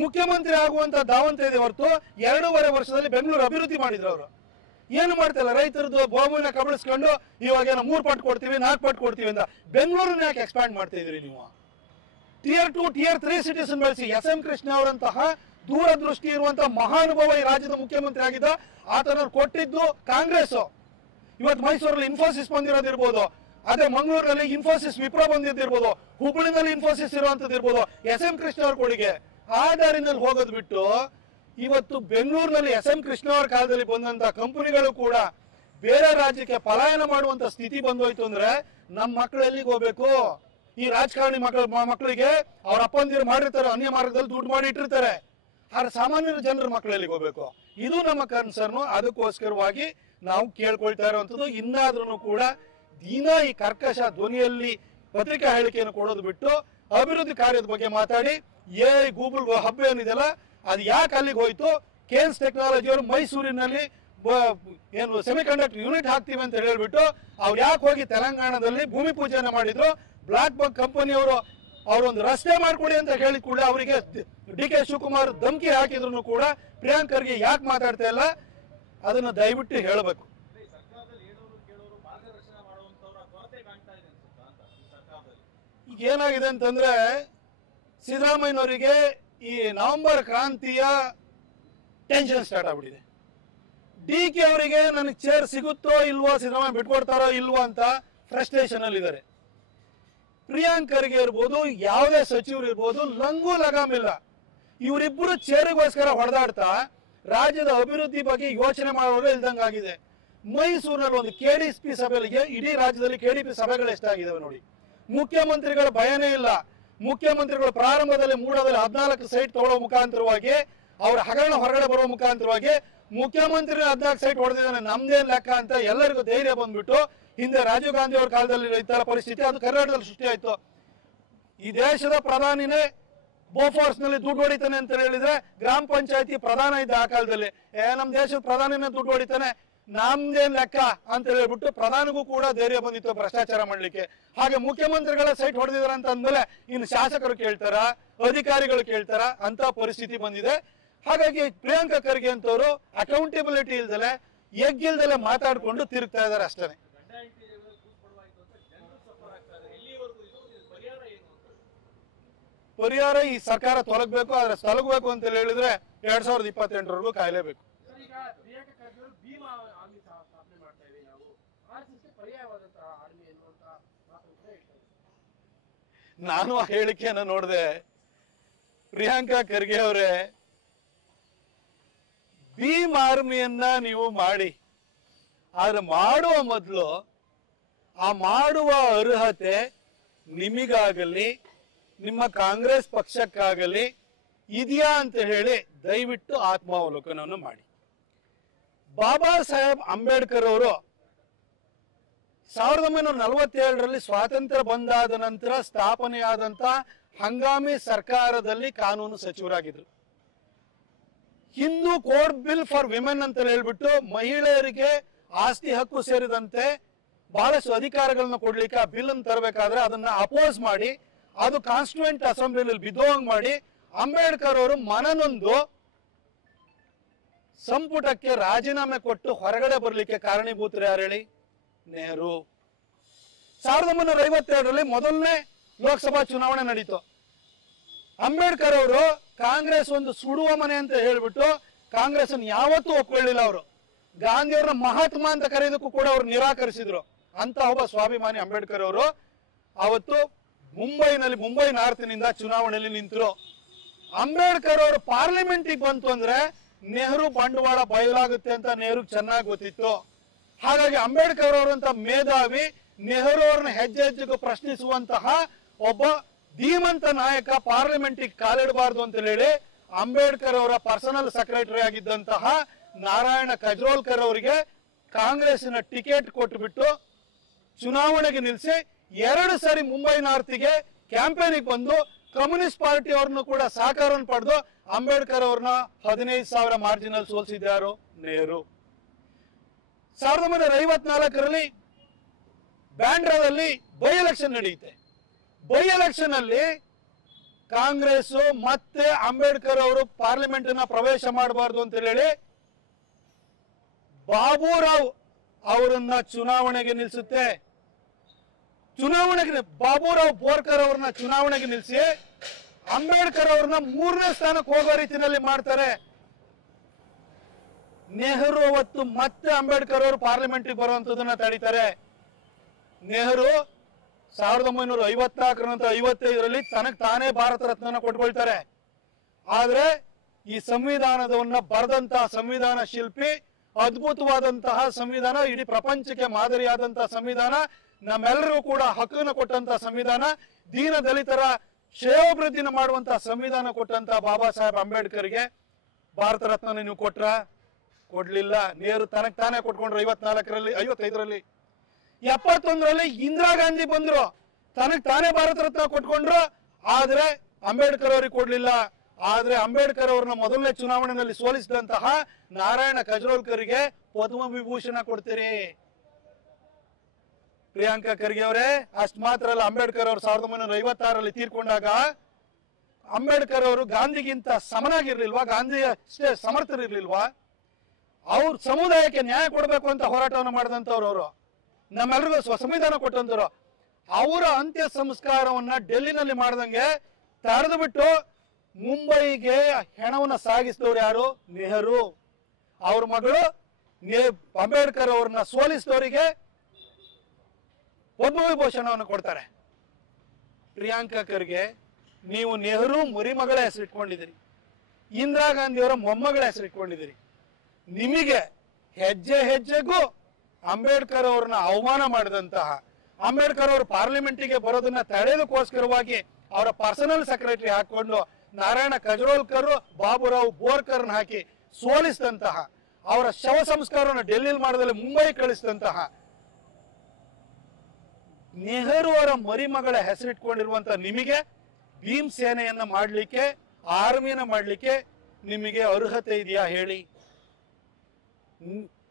ಮುಖ್ಯಮಂತ್ರಿ ಆಗುವಂತ ಧಾವಂತ ಇದೆ ಹೊರತು 2.5 ವರ್ಷದಲ್ಲಿ ಬೆಂಗಳೂರು ಅಭಿವೃದ್ಧಿ ಮಾಡಿದ್ರು. ಅವರು ಏನು ಮಾಡ್ತಿಲ್ಲ, ರೈತರದ್ದು ಭೂಮಿನ ಕಬಳಿಸ್ಕೊಂಡು ಇವಾಗ 3 ಪಟ್ಟು ಕೊಡ್ತೀವಿ 4 ಪಟ್ಟು ಕೊಡ್ತೀವಿ ಅಂತ ಬೆಂಗಳೂರನ್ನ ಯಾಕೆ ಎಕ್ಸ್ಪ್ಯಾಂಡ್ ಮಾಡ್ತಾ ಇದ್ರಿ ನೀವು? Tier 2 Tier 3 ಸಿಟಿಸನ್ ಬೆಳೆಸಿ. SM ಕೃಷ್ಣ ಅವರಂತಹ ದೂರದೃಷ್ಟಿ ಇರುವಂತಹ ಮಹಾನುಭಾವ ಈ ರಾಜ್ಯದ ಮುಖ್ಯಮಂತ್ರಿ ಆಗಿದ್ದ. ಆತನವ್ರು ಕೊಟ್ಟಿದ್ದು ಕಾಂಗ್ರೆಸ್. ಇವತ್ತು ಮೈಸೂರಲ್ಲಿ ಇನ್ಫೋಸಿಸ್ ಬಂದಿರೋದಿರ್ಬೋದು, ಅದೇ ಮಂಗಳೂರಿನಲ್ಲಿ ಇನ್ಫೋಸಿಸ್ ವಿಪ್ರೋ ಬಂದಿದ್ದಿರ್ಬೋದು, ಹುಬ್ಬಳ್ಳಿನಲ್ಲಿ ಇನ್ಫೋಸಿಸ್ ಇರುವಂತದ್ದು ಇರ್ಬೋದು. SM ಕೃಷ್ಣ ಅವ್ರ ಕೊಡುಗೆ ಆ ದಾರಿನಲ್ಲಿ ಹೋಗೋದು ಬಿಟ್ಟು ಇವತ್ತು ಬೆಂಗಳೂರಿನಲ್ಲಿ SM ಕೃಷ್ಣ ಅವರ ಕಾಲದಲ್ಲಿ ಬಂದಂತ ಕಂಪನಿಗಳು ಕೂಡ ಬೇರೆ ರಾಜ್ಯಕ್ಕೆ ಪಲಾಯನ ಮಾಡುವಂತ ಸ್ಥಿತಿ ಬಂದೋಯ್ತು ಅಂದ್ರೆ ನಮ್ಮ ಮಕ್ಕಳು ಎಲ್ಲಿಗೆ ಹೋಗ್ಬೇಕು? ಈ ರಾಜಕಾರಣಿ ಮಕ್ಕಳಿಗೆ ಅವ್ರ ಅಪ್ಪಂದಿರು ಮಾಡಿರ್ತಾರೆ, ಅನ್ಯ ಮಾರ್ಗದಲ್ಲಿ ದುಡ್ಡು ಮಾಡಿ ಇಟ್ಟಿರ್ತಾರೆ. ಆದ್ರೆ ಸಾಮಾನ್ಯ ಜನರ ಮಕ್ಕಳು ಎಲ್ಲಿಗೆ ಹೋಗ್ಬೇಕು? ಇದು ನಮ್ಮ ಕನ್ಸರ್ನು. ಅದಕ್ಕೋಸ್ಕರವಾಗಿ ನಾವು ಕೇಳ್ಕೊಳ್ತಾ ಇರುವಂತದ್ದು, ಇನ್ನಾದ್ರೂ ಕೂಡ ದಿನ ಈ ಕರ್ಕಶ ಧ್ವನಿಯಲ್ಲಿ ಪತ್ರಿಕಾ ಹೇಳಿಕೆಯನ್ನು ಕೊಡೋದು ಬಿಟ್ಟು ಅಭಿವೃದ್ಧಿ ಕಾರ್ಯದ ಬಗ್ಗೆ ಮಾತಾಡಿ. ಗೂಗಲ್ ಹಬ್ ಏನಿದೆಲ್ಲ ಅದು ಯಾಕೆ ಅಲ್ಲಿಗೆ ಹೋಯ್ತು? ಕೇನ್ಸ್ ಟೆಕ್ನಾಲಜಿ ಅವರು ಮೈಸೂರಿನಲ್ಲಿ ಏನು ಸೆಮಿಕಂಡಕ್ಟರ್ ಯೂನಿಟ್ ಹಾಕ್ತೀವಿ ಅಂತ ಹೇಳ್ಬಿಟ್ಟು ಅವ್ರು ಯಾಕೆ ಹೋಗಿ ತೆಲಂಗಾಣದಲ್ಲಿ ಭೂಮಿ ಪೂಜೆನ ಮಾಡಿದ್ರು? ಬ್ಲಾಕ್ ಬಕ್ ಕಂಪನಿಯವರು ಅವರೊಂದು ರಸ್ತೆ ಮಾಡ್ಕೊಡಿ ಅಂತ ಹೇಳಿ ಕೂಡ ಅವರಿಗೆ DK ಶಿವಕುಮಾರ್ ಧಮ್ಕಿ ಹಾಕಿದ್ರು ಕೂಡ ಪ್ರಿಯಾಂಕ್ ಖರ್ಗೆ ಯಾಕೆ ಮಾತಾಡ್ತಾ ಇಲ್ಲ? ಅದನ್ನ ದಯವಿಟ್ಟು ಹೇಳಬೇಕು. ಈಗ ಏನಾಗಿದೆ ಅಂತಂದ್ರೆ ಸಿದ್ದರಾಮಯ್ಯನವರಿಗೆ ಈ ನವೆಂಬರ್ ಕ್ರಾಂತಿಯ ಟೆನ್ಷನ್ ಸ್ಟಾರ್ಟ್ ಆಗ್ಬಿಟ್ಟಿದೆ. DK ಅವರಿಗೆ ನನಗೆ ಚೇರ್ ಸಿಗುತ್ತೋ ಇಲ್ವೋ, ಸಿದ್ದರಾಮಯ್ಯ ಬಿಟ್ಕೊಡ್ತಾರೋ ಇಲ್ವೋ ಅಂತ ಫ್ರಸ್ಟ್ರೇಷನ್ ಅಲ್ಲಿ ಇದ್ದಾರೆ. ಪ್ರಿಯಾಂಕ್ ಖರ್ಗೆ ಇರ್ಬೋದು, ಯಾವುದೇ ಸಚಿವರು ಇರ್ಬೋದು, ಲಂಗೂ ಲಗಾಮಿಲ್ಲ. ಇವರಿಬ್ಬರು ಚೇರಿಗೋಸ್ಕರ ಹೊಡೆದಾಡ್ತಾ ರಾಜ್ಯದ ಅಭಿವೃದ್ಧಿ ಬಗ್ಗೆ ಯೋಚನೆ ಮಾಡೋರು ಇಲ್ದಂಗಾಗಿದೆ. ಮೈಸೂರಿನಲ್ಲಿ ಒಂದು KDP ಸಭೆಗಳಿಗೆ ಇಡೀ ರಾಜ್ಯದಲ್ಲಿ KDP ಸಭೆಗಳು ಎಷ್ಟಾಗಿದ್ದಾವೆ ನೋಡಿ. ಮುಖ್ಯಮಂತ್ರಿಗಳ ಭಯನೇ ಇಲ್ಲ. ಮುಖ್ಯಮಂತ್ರಿಗಳು ಪ್ರಾರಂಭದಲ್ಲಿ ಮೂಡದಲ್ಲಿ 14 ಸೈಟ್ ತಗೊಳ್ಳೋ ಮುಖಾಂತರವಾಗಿ ಅವರ ಹಗರಣ ಹೊರಗಡೆ ಬರುವ ಮುಖಾಂತರವಾಗಿ ಮುಖ್ಯಮಂತ್ರಿ 14 ಸೈಟ್ ಹೊಡೆದಿದ್ದಾನೆ, ನಮ್ದೇನ್ ಲೆಕ್ಕ ಅಂತ ಎಲ್ಲರಿಗೂ ಧೈರ್ಯ ಬಂದ್ಬಿಟ್ಟು ಹಿಂದೆ ರಾಜೀವ್ ಗಾಂಧಿ ಅವ್ರ ಕಾಲದಲ್ಲಿ ಇತರ ಪರಿಸ್ಥಿತಿ ಅದು ಕರ್ನಾಟಕದಲ್ಲಿ ಸೃಷ್ಟಿ ಆಯ್ತು. ಈ ದೇಶದ ಪ್ರಧಾನಿನೇ ಬೋಫೋರ್ಸ್ ನಲ್ಲಿ ದುಡ್ಡು ಹೊಡಿತಾನೆ ಅಂತ ಹೇಳಿದ್ರೆ ಗ್ರಾಮ ಪಂಚಾಯತಿ ಪ್ರಧಾನ ಇದ್ದ ಆ ಕಾಲದಲ್ಲಿ ನಮ್ ದೇಶದ ಪ್ರಧಾನಿನೇ ದುಡ್ಡು ಹೊಡಿತಾನೆ, ನಮ್ದೇನ್ ಲೆಕ್ಕ ಅಂತ ಹೇಳ್ಬಿಟ್ಟು ಪ್ರಧಾನಿಗೂ ಕೂಡ ಧೈರ್ಯ ಬಂದಿತ್ತು ಭ್ರಷ್ಟಾಚಾರ ಮಾಡ್ಲಿಕ್ಕೆ. ಹಾಗೆ ಮುಖ್ಯಮಂತ್ರಿಗಳ ಸೈಟ್ ಹೊಡೆದಿದಾರ ಅಂತ ಅಂದ್ಮೇಲೆ ಇನ್ನು ಶಾಸಕರು ಕೇಳ್ತಾರ, ಅಧಿಕಾರಿಗಳು ಕೇಳ್ತಾರ ಅಂತ ಪರಿಸ್ಥಿತಿ ಬಂದಿದೆ. ಹಾಗಾಗಿ ಪ್ರಿಯಾಂಕ ಖರ್ಗೆ ಅಂತವರು ಅಕೌಂಟಬಿಲಿಟಿ ಇಲ್ದಲೆ ಎಗ್ಗಿಲ್ದಲೆ ಮಾತಾಡ್ಕೊಂಡು ತಿರುಗ್ತಾ ಇದಾರೆ ಅಷ್ಟೇ. ಪರಿಹಾರ ಈ ಸರ್ಕಾರ ತೊಲಗಬೇಕು. ಆದ್ರೆ ತೊಲಗಬೇಕು ಅಂತ ಹೇಳಿದ್ರೆ 2028ವರೆಗೂ ಕಾಯಲೇಬೇಕು. ನಾನು ಆ ಹೇಳಿಕೆಯನ್ನು ನೋಡಿದೆ. ಪ್ರಿಯಾಂಕಾ ಖರ್ಗೆ ಅವರೇ, ಭೀಮ್ ಆರ್ಮಿಯನ್ನ ನೀವು ಮಾಡಿ, ಆದ್ರೆ ಮಾಡುವ ಮೊದಲು ಆ ಮಾಡುವ ಅರ್ಹತೆ ನಿಮಗಾಗಲಿ ನಿಮ್ಮ ಕಾಂಗ್ರೆಸ್ ಪಕ್ಷಕ್ಕಾಗಲಿ ಇದೆಯಾ ಅಂತ ಹೇಳಿ ದಯವಿಟ್ಟು ಆತ್ಮಾವಲೋಕನವನ್ನು ಮಾಡಿ. ಬಾಬಾ ಸಾಹೇಬ್ ಅಂಬೇಡ್ಕರ್ ಅವರು 1947ರಲ್ಲಿ ಸ್ವಾತಂತ್ರ್ಯ ಬಂದಾದ ನಂತರ ಸ್ಥಾಪನೆಯಾದಂತ ಹಂಗಾಮಿ ಸರ್ಕಾರದಲ್ಲಿ ಕಾನೂನು ಸಚಿವರಾಗಿದ್ರು. Hindu code bill for women ಅಂತ ಹೇಳ್ಬಿಟ್ಟು ಮಹಿಳೆಯರಿಗೆ ಆಸ್ತಿ ಹಕ್ಕು ಸೇರಿದಂತೆ ಬಹಳಷ್ಟು ಅಧಿಕಾರಗಳನ್ನ ಕೊಡ್ಲಿಕ್ಕೆ ಆ ಬಿಲ್ ಅನ್ನು ತರಬೇಕಾದ್ರೆ ಅದನ್ನ ಅಪೋಸ್ ಮಾಡಿ ಅದು ಕಾನ್ಸ್ಟಿಟ್ಯೂಯೆಂಟ್ ಅಸೆಂಬ್ಲಿನಲ್ಲಿ ಬಿದ್ದೋಂಗ್ ಮಾಡಿ ಅಂಬೇಡ್ಕರ್ ಅವರು ಮನನೊಂದು ಸಂಪುಟಕ್ಕೆ ರಾಜೀನಾಮೆ ಕೊಟ್ಟು ಹೊರಗಡೆ ಬರಲಿಕ್ಕೆ ಕಾರಣೀಭೂತರು ಯಾರು ಹೇಳಿ? ನೆಹರು. 1952ರಲ್ಲಿ ಮೊದಲನೇ ಲೋಕಸಭಾ ಚುನಾವಣೆ ನಡೀತು. ಅಂಬೇಡ್ಕರ್ ಅವರು ಕಾಂಗ್ರೆಸ್ ಒಂದು ಸುಡುವ ಮನೆ ಅಂತ ಹೇಳ್ಬಿಟ್ಟು ಕಾಂಗ್ರೆಸ್ ಅನ್ನು ಯಾವತ್ತೂ ಒಪ್ಕೊಳ್ಳಿಲ್ಲ. ಅವರು ಗಾಂಧಿಯವ್ರನ್ನ ಮಹಾತ್ಮ ಅಂತ ಕರೆಯೋದಕ್ಕೂ ಕೂಡ ಅವ್ರು ನಿರಾಕರಿಸಿದ್ರು. ಅಂತ ಒಬ್ಬ ಸ್ವಾಭಿಮಾನಿ ಅಂಬೇಡ್ಕರ್ ಅವರು ಅವತ್ತು ಮುಂಬೈ ನಾರ್ತ್ನಿಂದ ಚುನಾವಣೆಯಲ್ಲಿ ನಿಂತರು. ಅಂಬೇಡ್ಕರ್ ಅವರು ಪಾರ್ಲಿಮೆಂಟಿಗೆ ಬಂತು ಅಂದ್ರೆ ನೆಹರು ಬಂಡವಾಳ ಬಯಲಾಗುತ್ತೆ ಅಂತ ನೆಹರು ಚೆನ್ನಾಗಿ ಗೊತ್ತಿತ್ತು. ಹಾಗಾಗಿ ಅಂಬೇಡ್ಕರ್ ಅವರಂತ ಮೇಧಾವಿ ನೆಹರು ಅವ್ರನ್ನ ಹೆಜ್ಜೆ ಹೆಜ್ಜೆಗೂ ಪ್ರಶ್ನಿಸುವಂತಹ ಒಬ್ಬ ಧೀಮಂತ ನಾಯಕ ಪಾರ್ಲಿಮೆಂಟಿಗೆ ಕಾಲಿಡಬಾರ್ದು ಅಂತ ಹೇಳಿ ಅಂಬೇಡ್ಕರ್ ಅವರ ಪರ್ಸನಲ್ ಸೆಕ್ರೆಟರಿ ಆಗಿದ್ದಂತಹ ನಾರಾಯಣ ಕಜ್ರೋಲ್ಕರ್ ಅವರಿಗೆ ಕಾಂಗ್ರೆಸ್ನ ಟಿಕೆಟ್ ಕೊಟ್ಟುಬಿಟ್ಟು ಚುನಾವಣೆಗೆ ನಿಲ್ಲಿಸಿ 2 ಸರಿ ಮುಂಬೈ ನಾರ್ತ್ಗೆ ಕ್ಯಾಂಪೇನಿಗೆ ಬಂದು ಕಮ್ಯುನಿಸ್ಟ್ ಪಾರ್ಟಿ ಅವ್ರನ್ನು ಕೂಡ ಸಹಕಾರವನ್ನು ಪಡೆದು ಅಂಬೇಡ್ಕರ್ ಅವ್ರನ್ನ 15,000 ಮಾರ್ಜಿನಲ್ಲಿ ಸೋಲಿಸಿದ್ಯಾರು? ನೆಹರು. 1954ರಲ್ಲಿ ಬ್ಯಾಂಡ್ರಾದಲ್ಲಿ ಬೈ ಎಲೆಕ್ಷನ್ ನಡೆಯುತ್ತೆ. ಬೈ ಎಲೆಕ್ಷನ್ ಅಲ್ಲಿ ಕಾಂಗ್ರೆಸ್ ಮತ್ತೆ ಅಂಬೇಡ್ಕರ್ ಅವರು ಪಾರ್ಲಿಮೆಂಟ್ ಪ್ರವೇಶ ಮಾಡಬಾರ್ದು ಅಂತ ಹೇಳಿ ಬಾಬುರಾವ್ ಅವರನ್ನ ಚುನಾವಣೆಗೆ ನಿಲ್ಲಿಸುತ್ತೆ. ಚುನಾವಣೆಗೆ ಬಾಬುರಾವ್ ಬೋರ್ಕರ್ ಅವ್ರನ್ನ ಚುನಾವಣೆಗೆ ನಿಲ್ಲಿಸಿ ಅಂಬೇಡ್ಕರ್ ಅವ್ರನ್ನ 3ನೇ ಸ್ಥಾನಕ್ಕೆ ಹೋಗೋ ರೀತಿಯಲ್ಲಿ ಮಾಡ್ತಾರೆ. ನೆಹರು ಅವತ್ತು ಮತ್ತೆ ಅಂಬೇಡ್ಕರ್ ಅವರು ಪಾರ್ಲಿಮೆಂಟ್ಗೆ ಬರುವಂತದನ್ನ ತಡೀತಾರೆ. ನೆಹರು 1954 ನಂತರ 55ರಲ್ಲಿ ತನಗೆ ತಾನೇ ಭಾರತ ರತ್ನ ಕೊಟ್ಕೊಳ್ತಾರೆ. ಆದ್ರೆ ಈ ಸಂವಿಧಾನದವನ್ನ ಬರೆದಂತಹ ಸಂವಿಧಾನ ಶಿಲ್ಪಿ, ಅದ್ಭುತವಾದಂತಹ ಸಂವಿಧಾನ, ಇಡೀ ಪ್ರಪಂಚಕ್ಕೆ ಮಾದರಿಯಾದಂತಹ ಸಂವಿಧಾನ, ನಮ್ಮೆಲ್ಲರಿಗೂ ಕೂಡ ಹಕ್ಕನ್ನು ಕೊಟ್ಟಂತಹ ಸಂವಿಧಾನ, ದೀನ ದಲಿತರ ಶ್ರೇಯೋಭಿವೃದ್ಧಿನ ಮಾಡುವಂತಹ ಸಂವಿಧಾನ ಕೊಟ್ಟಂತಹ ಬಾಬಾ ಸಾಹೇಬ್ ಅಂಬೇಡ್ಕರ್ಗೆ ಭಾರತ ರತ್ನ ನೀವು ಕೊಟ್ರ? ಕೊಡ್ಲಿಲ್ಲ. ನೆಹರು ತನಗೆ ತಾನೇ ಕೊಟ್ಕೊಂಡ್ರು. 54ರಲ್ಲಿ 55ರಲ್ಲಿ 71ರಲ್ಲಿ ಇಂದಿರಾ ಗಾಂಧಿ ಬಂದ್ರು, ತನಗೆ ತಾನೇ ಭಾರತ ರತ್ನ ಕೊಟ್ಕೊಂಡ್ರು. ಆದ್ರೆ ಅಂಬೇಡ್ಕರ್ ಅವ್ರಿಗೆ ಕೊಡ್ಲಿಲ್ಲ. ಆದ್ರೆ ಅಂಬೇಡ್ಕರ್ ಅವ್ರನ್ನ ಮೊದಲನೇ ಚುನಾವಣೆಯಲ್ಲಿ ಸೋಲಿಸಿದಂತಹ ನಾರಾಯಣ ಕಜ್ರೋಲ್ಕರ್ಗೆ ಪದ್ಮ ವಿಭೂಷಣ ಕೊಡ್ತೀರಿ. ಪ್ರಿಯಾಂಕಾ ಖರ್ಗೆ ಅವರೇ, ಅಷ್ಟು ಮಾತ್ರ ಅಲ್ಲ, ಅಂಬೇಡ್ಕರ್ ಅವರು 1956ರಲ್ಲಿ ತೀರ್ಕೊಂಡಾಗ ಅಂಬೇಡ್ಕರ್ ಅವರು ಗಾಂಧಿಗಿಂತ ಸಮನಾಗಿರ್ಲಿಲ್ವಾ? ಗಾಂಧಿ ಅಷ್ಟೇ ಸಮರ್ಥರಿರ್ಲಿಲ್ವಾ? ಅವ್ರ ಸಮುದಾಯಕ್ಕೆ ನ್ಯಾಯ ಕೊಡಬೇಕು ಅಂತ ಹೋರಾಟವನ್ನು ಮಾಡಿದಂಥವ್ರು ಅವರು, ನಮ್ಮೆಲ್ಲರಿಗೂ ಸಂವಿಧಾನ ಕೊಟ್ಟಂತವ್ರು. ಅವರ ಅಂತ್ಯ ಸಂಸ್ಕಾರವನ್ನ ಡೆಲ್ಲಿನಲ್ಲಿ ಮಾಡ್ದಂಗೆ ತಡೆದು ಬಿಟ್ಟು ಮುಂಬೈಗೆ ಹೆಣವನ್ನ ಸಾಗಿಸಿದವ್ರು ಯಾರು? ನೆಹರು. ಅವ್ರ ಮಗಳು ಅಂಬೇಡ್ಕರ್ ಅವ್ರನ್ನ ಸೋಲಿಸಿದವರಿಗೆ ಪದ್ಮವಿಭೂಷಣವನ್ನು ಕೊಡ್ತಾರೆ. ಪ್ರಿಯಾಂಕಾ ಖರ್ಗೆ, ನೀವು ನೆಹರು ಮರಿಮಗಳ ಹೆಸರಿಟ್ಕೊಂಡಿದ್ದೀರಿ, ಇಂದಿರಾ ಗಾಂಧಿ ಅವರ ಮೊಮ್ಮಗಳ ಹೆಸರಿಟ್ಕೊಂಡಿದ್ದೀರಿ. ನಿಮಗೆ ಹೆಜ್ಜೆ ಹೆಜ್ಜೆಗೂ ಅಂಬೇಡ್ಕರ್ ಅವ್ರನ್ನ ಅವಮಾನ ಮಾಡಿದಂತಹ, ಅಂಬೇಡ್ಕರ್ ಅವರು ಪಾರ್ಲಿಮೆಂಟಿಗೆ ಬರೋದನ್ನ ತಡೆಯೋದಕ್ಕೋಸ್ಕರವಾಗಿ ಅವರ ಪರ್ಸನಲ್ ಸೆಕ್ರೆಟರಿ ಹಾಕೊಂಡು ನಾರಾಯಣ ಕಜ್ರೋಲ್ಕರ್, ಬಾಬುರಾವ್ ಬೋರ್ಕರ್ನ ಹಾಕಿ ಸೋಲಿಸಿದಂತಹ, ಅವರ ಶವ ಸಂಸ್ಕಾರವನ್ನು ಡೆಲ್ಲಿಲಿ ಮಾಡದಲ್ಲಿ ಮುಂಬೈ ಕಳಿಸಿದಂತಹ ನೆಹರು ಅವರ ಮರಿಮಗಳ ಹೆಸರಿಟ್ಕೊಂಡಿರುವಂತ ನಿಮಗೆ ಭೀಮ್ ಸೇನೆಯನ್ನ ಮಾಡಲಿಕ್ಕೆ, ಆರ್ಮಿಯನ್ನ ಮಾಡಲಿಕ್ಕೆ ನಿಮಗೆ ಅರ್ಹತೆ ಇದೆಯಾ ಹೇಳಿ?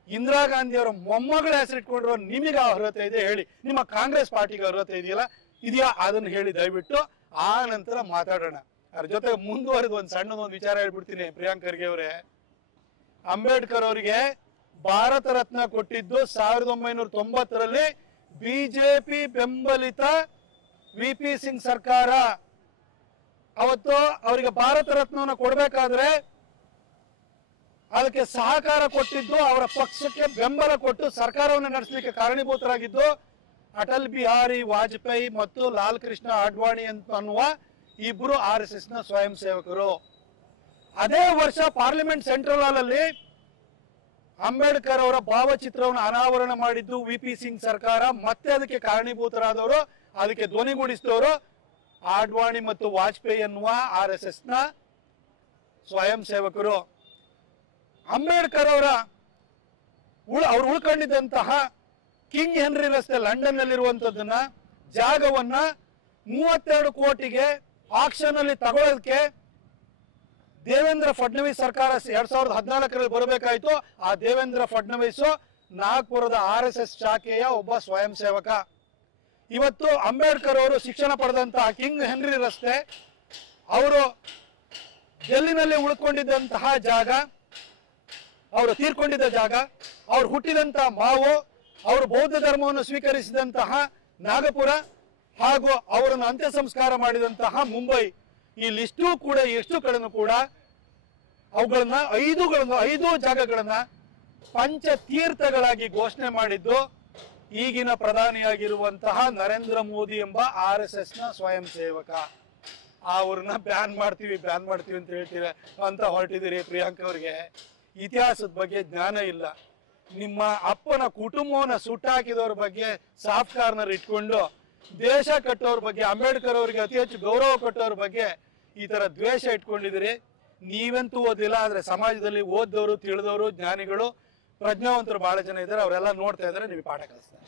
ಇಂದಿರಾ ಗಾಂಧಿ ಅವರ ಮೊಮ್ಮಗಳ ಹೆಸರಿಟ್ಕೊಂಡಿರುವ ನಿಮಗೆ ಅರ್ಹತೆ ಇದೆ ಹೇಳಿ? ನಿಮ್ಮ ಕಾಂಗ್ರೆಸ್ ಪಾರ್ಟಿಗೆ ಅರ್ಹತೆ ಇದೆಯಾ? ಅದನ್ನು ಹೇಳಿ ದಯವಿಟ್ಟು. ಆ ನಂತರ ಮಾತಾಡೋಣ. ಅದ್ರ ಜೊತೆ ಮುಂದುವರೆದು ಒಂದು ಸಣ್ಣದೊಂದು ವಿಚಾರ ಹೇಳ್ಬಿಡ್ತೀನಿ. ಪ್ರಿಯಾಂಕಾ ಖರ್ಗೆ ಅವರೇ, ಅಂಬೇಡ್ಕರ್ ಅವರಿಗೆ ಭಾರತ ರತ್ನ ಕೊಟ್ಟಿದ್ದು 1990ರಲ್ಲಿ ಬಿಜೆಪಿ ಬೆಂಬಲಿತ ವಿ.ಪಿ. ಸಿಂಗ್ ಸರ್ಕಾರ. ಅವತ್ತು ಅವರಿಗೆ ಭಾರತ ರತ್ನವನ್ನು ಕೊಡಬೇಕಾದ್ರೆ ಅದಕ್ಕೆ ಸಹಕಾರ ಕೊಟ್ಟಿದ್ದು, ಅವರ ಪಕ್ಷಕ್ಕೆ ಬೆಂಬಲ ಕೊಟ್ಟು ಸರ್ಕಾರವನ್ನು ನಡೆಸಲಿಕ್ಕೆ ಕಾರಣೀಭೂತರಾಗಿದ್ದು ಅಟಲ್ ಬಿಹಾರಿ ವಾಜಪೇಯಿ ಮತ್ತು ಲಾಲ್ ಕೃಷ್ಣ ಅಡ್ವಾಣಿ ಅನ್ನುವ ಇಬ್ಬರು RSS ನ ಸ್ವಯಂ ಸೇವಕರು. ಅದೇ ವರ್ಷ ಪಾರ್ಲಿಮೆಂಟ್ ಸೆಂಟ್ರಲ್ ಹಾಲ್ ಅಲ್ಲಿ ಅಂಬೇಡ್ಕರ್ ಅವರ ಭಾವಚಿತ್ರವನ್ನು ಅನಾವರಣ ಮಾಡಿದ್ದು VP ಸಿಂಗ್ ಸರ್ಕಾರ. ಮತ್ತೆ ಅದಕ್ಕೆ ಕಾರಣೀಭೂತರಾದವರು, ಅದಕ್ಕೆ ಧ್ವನಿಗೂಡಿಸಿದವರು ಅಡ್ವಾಣಿ ಮತ್ತು ವಾಜಪೇಯಿ ಅನ್ನುವ RSS ನ ಸ್ವಯಂ ಸೇವಕರು. ಅಂಬೇಡ್ಕರ್ ಅವರು ಉಳ್ಕೊಂಡಿದ್ದಂತಹ ಕಿಂಗ್ ಹೆನ್ರಿ ರಸ್ತೆ ಲಂಡನ್ ನಲ್ಲಿರುವಂತದ್ದನ್ನ ಜಾಗವನ್ನ 32 ಕೋಟಿಗೆ ಆಕ್ಷನ್ ಅಲ್ಲಿ ತಗೊಳ್ಳೋದಕ್ಕೆ ದೇವೇಂದ್ರ ಫಡ್ನವೀಸ್ ಸರ್ಕಾರ 2014ರಲ್ಲಿ ಬರಬೇಕಾಯ್ತು. ಆ ದೇವೇಂದ್ರ ಫಡ್ನವೀಸ್ ನಾಗ್ಪುರದ RSS ಶಾಖೆಯ ಒಬ್ಬ ಸ್ವಯಂ ಸೇವಕ. ಇವತ್ತು ಅಂಬೇಡ್ಕರ್ ಅವರು ಶಿಕ್ಷಣ ಪಡೆದಂತಹ ಕಿಂಗ್ ಹೆನ್ರಿ ರಸ್ತೆ, ಅವರು ಡೆಲ್ಲಿನಲ್ಲಿ ಉಳ್ಕೊಂಡಿದ್ದಂತಹ ಜಾಗ, ಅವರು ತೀರ್ಕೊಂಡಿದ್ದ ಜಾಗ, ಅವರು ಹುಟ್ಟಿದಂತಹ ಮಾವು, ಅವರು ಬೌದ್ಧ ಧರ್ಮವನ್ನು ಸ್ವೀಕರಿಸಿದಂತಹ ನಾಗಪುರ ಹಾಗೂ ಅವರನ್ನು ಅಂತ್ಯ ಸಂಸ್ಕಾರ ಮಾಡಿದಂತಹ ಮುಂಬೈ, ಈ ಲಿಸ್ಟು ಕೂಡ ಎಷ್ಟು ಕಡೆನೂ ಕೂಡ ಅವುಗಳನ್ನ 5 ಜಾಗಗಳನ್ನ ಪಂಚತೀರ್ಥಗಳಾಗಿ ಘೋಷಣೆ ಮಾಡಿದ್ದು ಈಗಿನ ಪ್ರಧಾನಿಯಾಗಿರುವಂತಹ ನರೇಂದ್ರ ಮೋದಿ ಎಂಬ RSS ನ ಸ್ವಯಂ ಸೇವಕ. ಅವ್ರನ್ನ ಬ್ಯಾನ್ ಮಾಡ್ತೀವಿ ಅಂತ ಹೇಳ್ತೀರ ಅಂತ ಹೊರಟಿದ್ದೀರಿ. ಪ್ರಿಯಾಂಕ್ ಅವ್ರಿಗೆ ಇತಿಹಾಸದ ಬಗ್ಗೆ ಜ್ಞಾನ ಇಲ್ಲ. ನಿಮ್ಮ ಅಪ್ಪನ ಕುಟುಂಬವನ್ನ ಸುಟ್ಟಾಕಿದವ್ರ ಬಗ್ಗೆ ಸಾಫ್ಟ್ ಕಾರ್ನರ್ ಇಟ್ಕೊಂಡು ದೇಶ ಕಟ್ಟೋರ ಬಗ್ಗೆ, ಅಂಬೇಡ್ಕರ್ ಅವರಿಗೆ ಅತಿ ಹೆಚ್ಚು ಗೌರವ ಕೊಟ್ಟವ್ರ ಬಗ್ಗೆ ಈ ತರ ದ್ವೇಷ ಇಟ್ಕೊಂಡಿದ್ದೀರಿ. ನೀವಂತೂ ಓದಿಲ್ಲ, ಆದ್ರೆ ಸಮಾಜದಲ್ಲಿ ಓದ್ದವರು, ತಿಳಿದವರು, ಜ್ಞಾನಿಗಳು, ಪ್ರಜ್ಞಾವಂತರು ಬಹಳ ಜನ ಇದ್ದಾರೆ. ಅವರೆಲ್ಲ ನೋಡ್ತಾ ಇದ್ದಾರೆ, ನೀವು ಪಾಠ ಕಲಿಸ್ತಾರೆ.